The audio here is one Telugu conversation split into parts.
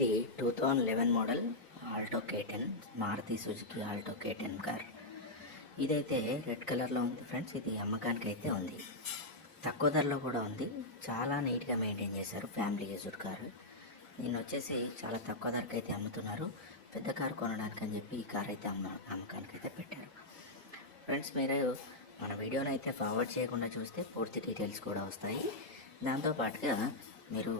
ఇది 2011 model Alto K10 Maruti Suzuki Alto K10 car. ఇదైతే రెడ్ కలర్లో ఉంది ఫ్రెండ్స్. ఇది అమ్మకానికి అయితే ఉంది. తక్కువ ధరలో కూడా ఉంది. చాలా నీట్గా మెయింటైన్ చేశారు. Family used car. దీన్ని వచ్చేసి చాలా తక్కువ ధరకు అయితే అమ్ముతున్నారు. పెద్ద కారు కొనడానికి అని చెప్పి ఈ కార్ అయితే అమ్మకానికి అయితే పెట్టారు. ఫ్రెండ్స్, మీరు మన వీడియోని అయితే ఫార్వర్డ్ చేయకుండా చూస్తే పూర్తి డీటెయిల్స్ కూడా వస్తాయి. దాంతోపాటుగా మీరు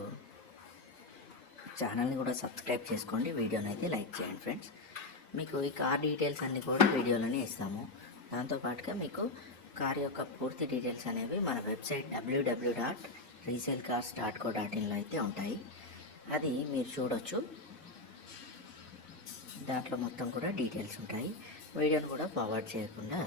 ఛానల్ని కూడా సబ్స్క్రైబ్ చేసుకోండి. వీడియోని అయితే లైక్ చేయండి ఫ్రెండ్స్. మీకు ఈ కార్ డీటెయిల్స్ అన్నీ కూడా వీడియోలోనే ఇస్తాము. దాంతోపాటుగా మీకు కార్ యొక్క పూర్తి డీటెయిల్స్ అనేవి మన వెబ్సైట్ www.resaleCars.co.in అయితే ఉంటాయి. అది మీరు చూడొచ్చు. దాంట్లో మొత్తం కూడా డీటెయిల్స్ ఉంటాయి. వీడియోని కూడా ఫార్వర్డ్ చేయకుండా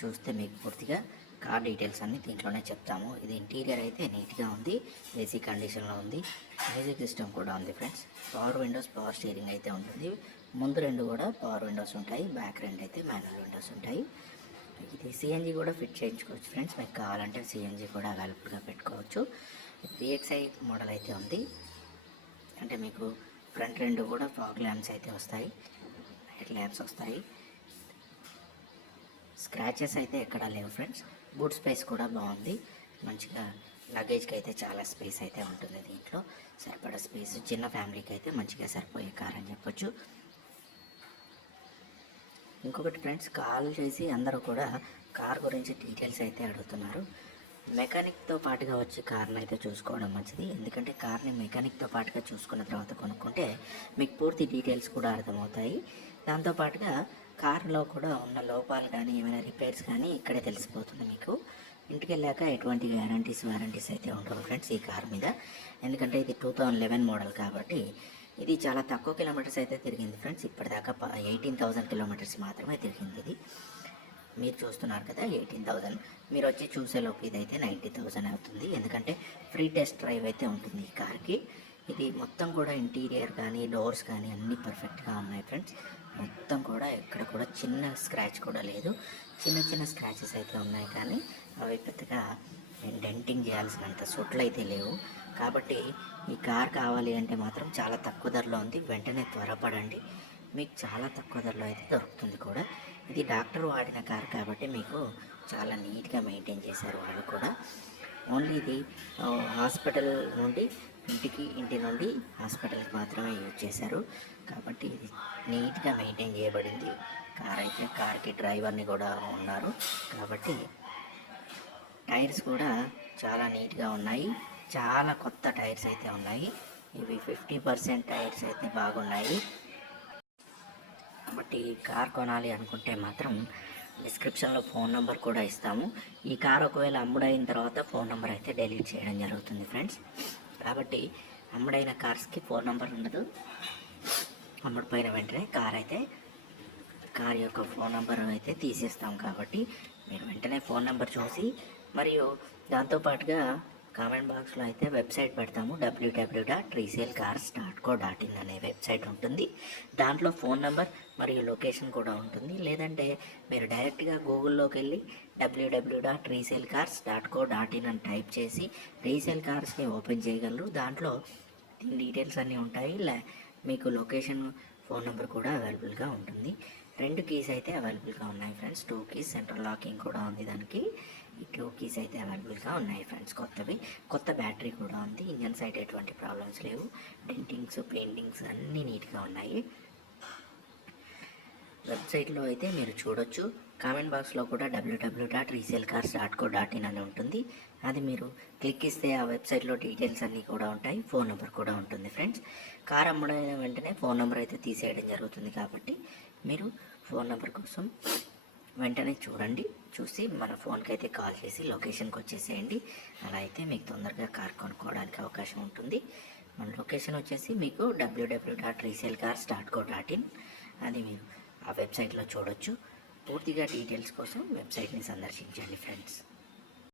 చూస్తే మీకు పూర్తిగా కార్ డీటెయిల్స్ అన్నీ దీంట్లోనే చెప్తాము. ఇది ఇంటీరియర్ అయితే నీట్గా ఉంది. ఏసీ కండిషన్లో ఉంది. మ్యూజిక్ సిస్టమ్ కూడా ఉంది friends. Power Windows, power steering అయితే ఉంటుంది. ముందు రెండు కూడా పవర్ విండోస్ ఉంటాయి. బ్యాక్ రెండు అయితే మాన్యువల్ విండోస్ ఉంటాయి. ఇది సిఎన్జి కూడా ఫిట్ చేయించుకోవచ్చు ఫ్రెండ్స్. మీకు కావాలంటే సిఎన్జి కూడా అవైలబుల్గా పెట్టుకోవచ్చు. VXI మోడల్ అయితే ఉంది. అంటే మీకు ఫ్రంట్ రెండు కూడా ఫాగ్ ల్యాంప్స్ అయితే వస్తాయి. హెడ్ ల్యాంప్స్ వస్తాయి. స్క్రాచెస్ అయితే ఎక్కడా లేవు ఫ్రెండ్స్. బూట్ స్పేస్ కూడా బాగుంది. మంచిగా లగేజ్కి అయితే చాలా స్పేస్ అయితే ఉంటుంది. దీంట్లో సరిపడా స్పేస్ చిన్న ఫ్యామిలీకి అయితే మంచిగా సరిపోయే కార్ అని చెప్పొచ్చు. ఇంకొకటి ఫ్రెండ్స్, కాల్ చేసి అందరూ కూడా కార్ గురించి డీటెయిల్స్ అయితే అడుగుతున్నారు. మెకానిక్తో పాటుగా వచ్చి కార్ని అయితే చూసుకోవడం మంచిది. ఎందుకంటే కార్ని మెకానిక్తో పాటుగా చూసుకున్న తర్వాత కొనుక్కుంటే మీకు పూర్తి డీటెయిల్స్ కూడా అర్థమవుతాయి. దాంతోపాటుగా కార్లో కూడా ఉన్న లోపాలు కానీ ఏమైనా రిపేర్స్ కానీ ఇక్కడే తెలిసిపోతుంది మీకు. ఇంటికి వెళ్ళాక ఎటువంటి వారంటీస్ అయితే ఉండవు ఫ్రెండ్స్ ఈ కార్ మీద. ఎందుకంటే ఇది 2011 మోడల్ కాబట్టి ఇది చాలా తక్కువ కిలోమీటర్స్ అయితే తిరిగింది ఫ్రెండ్స్. ఇప్పటిదాకా 18,000 కిలోమీటర్స్ మాత్రమే తిరిగింది. ఇది మీరు చూస్తున్నారు కదా 18,000. మీరు వచ్చి చూసేలోపు ఇదైతే 90,000 అవుతుంది. ఎందుకంటే ఫ్రీ టెస్ట్ డ్రైవ్ అయితే ఉంటుంది ఈ కార్కి. ఇది మొత్తం కూడా ఇంటీరియర్ కానీ డోర్స్ కానీ అన్నీ పర్ఫెక్ట్గా ఉన్నాయి ఫ్రెండ్స్. మొత్తం కూడా ఎక్కడ కూడా చిన్న స్క్రాచ్ కూడా లేదు. చిన్న చిన్న స్క్రాచెస్ అయితే ఉన్నాయి కానీ అవి పెద్దగా డెంటింగ్ చేయాల్సినంత సొట్లు అయితే లేవు. కాబట్టి ఈ కార్ కావాలి అంటే మాత్రం చాలా తక్కువ ధరలో ఉంది. వెంటనే త్వరపడండి. మీకు చాలా తక్కువ ధరలో అయితే దొరుకుతుంది కూడా. ఇది డాక్టర్ వాడిన కార్ కాబట్టి మీకు చాలా నీట్గా మెయింటైన్ చేశారు వాళ్ళు కూడా. ఓన్లీ ఇది హాస్పిటల్ నుండి ఇంటి నుండి హాస్పిటల్కి మాత్రమే యూజ్ చేశారు. కాబట్టి ఇది నీట్గా మెయింటైన్ చేయబడింది కార్ అయితే. కార్కి డ్రైవర్ని కూడా ఉన్నారు కాబట్టి టైర్స్ కూడా చాలా నీట్గా ఉన్నాయి. చాలా కొత్త టైర్స్ అయితే ఉన్నాయి. ఇవి 50% టైర్స్ అయితే బాగున్నాయి. కాబట్టి కార్ కొనాలి అనుకుంటే మాత్రం డిస్క్రిప్షన్లో ఫోన్ నెంబర్ కూడా ఇస్తాము. ఈ కార్ ఒకవేళ అమ్ముడైన తర్వాత ఫోన్ నెంబర్ అయితే డిలీట్ చేయడం జరుగుతుంది ఫ్రెండ్స్. కాబట్టి అమ్ముడైన కార్స్కి ఫోన్ నెంబర్ ఉండదు. అమ్ముడిపోయిన వెంటనే కార్ యొక్క ఫోన్ నెంబర్ అయితే తీసేస్తాం. కాబట్టి మీరు వెంటనే ఫోన్ నెంబర్ చూసి, మరియు దాంతోపాటుగా కామెంట్ బాక్స్లో అయితే వెబ్సైట్ పెడతాము. www.resaleCars.co.in అనే వెబ్సైట్ ఉంటుంది. దాంట్లో ఫోన్ నెంబర్ మరియు లొకేషన్ కూడా ఉంటుంది. లేదంటే మీరు డైరెక్ట్గా గూగుల్లోకి వెళ్ళి www.resaleCars.co.in అని టైప్ చేసి రీసేల్ కార్స్ని ఓపెన్ చేయగలరు. దాంట్లో దీని డీటెయిల్స్ అన్నీ ఉంటాయి. మీకు లొకేషన్, ఫోన్ నెంబర్ కూడా అవైలబుల్గా ఉంటుంది. 2 కీస్ అయితే అవైలబుల్గా ఉన్నాయి ఫ్రెండ్స్. 2 కీస్, సెంట్రల్ లాకింగ్ కూడా ఉంది దానికి. ఈ 2 కీస్ అయితే అవైలబుల్గా ఉన్నాయి ఫ్రెండ్స్. కొత్త బ్యాటరీ కూడా ఉంది. ఇంజన్ సైడ్ ఎటువంటి ప్రాబ్లమ్స్ లేవు. డెంటింగ్స్, పెయింటింగ్స్ అన్నీ నీట్గా ఉన్నాయి. వెబ్సైట్లో అయితే మీరు చూడొచ్చు. కామెంట్ బాక్స్లో కూడా www.resaleCars.co.in అని ఉంటుంది. అది మీరు క్లిక్ ఇస్తే ఆ వెబ్సైట్లో డీటెయిల్స్ అన్నీ కూడా ఉంటాయి. ఫోన్ నెంబర్ కూడా ఉంటుంది ఫ్రెండ్స్. కార్ అమ్మడైన వెంటనే ఫోన్ నెంబర్ అయితే తీసేయడం జరుగుతుంది. కాబట్టి మీరు ఫోన్ నెంబర్ కోసం వెంటనే చూసి మన ఫోన్కి అయితే కాల్ చేసి లొకేషన్కి వచ్చేసేయండి. అలా అయితే మీకు తొందరగా కార్ కొనుక్కోవడానికి అవకాశం ఉంటుంది. మన లొకేషన్ వచ్చేసి మీకు www.resaleCars.co.in అది మీరు ఆ వెబ్సైట్లో చూడొచ్చు. పూర్తిగా డీటెయిల్స్ కోసం వెబ్సైట్ని సందర్శించండి ఫ్రెండ్స్.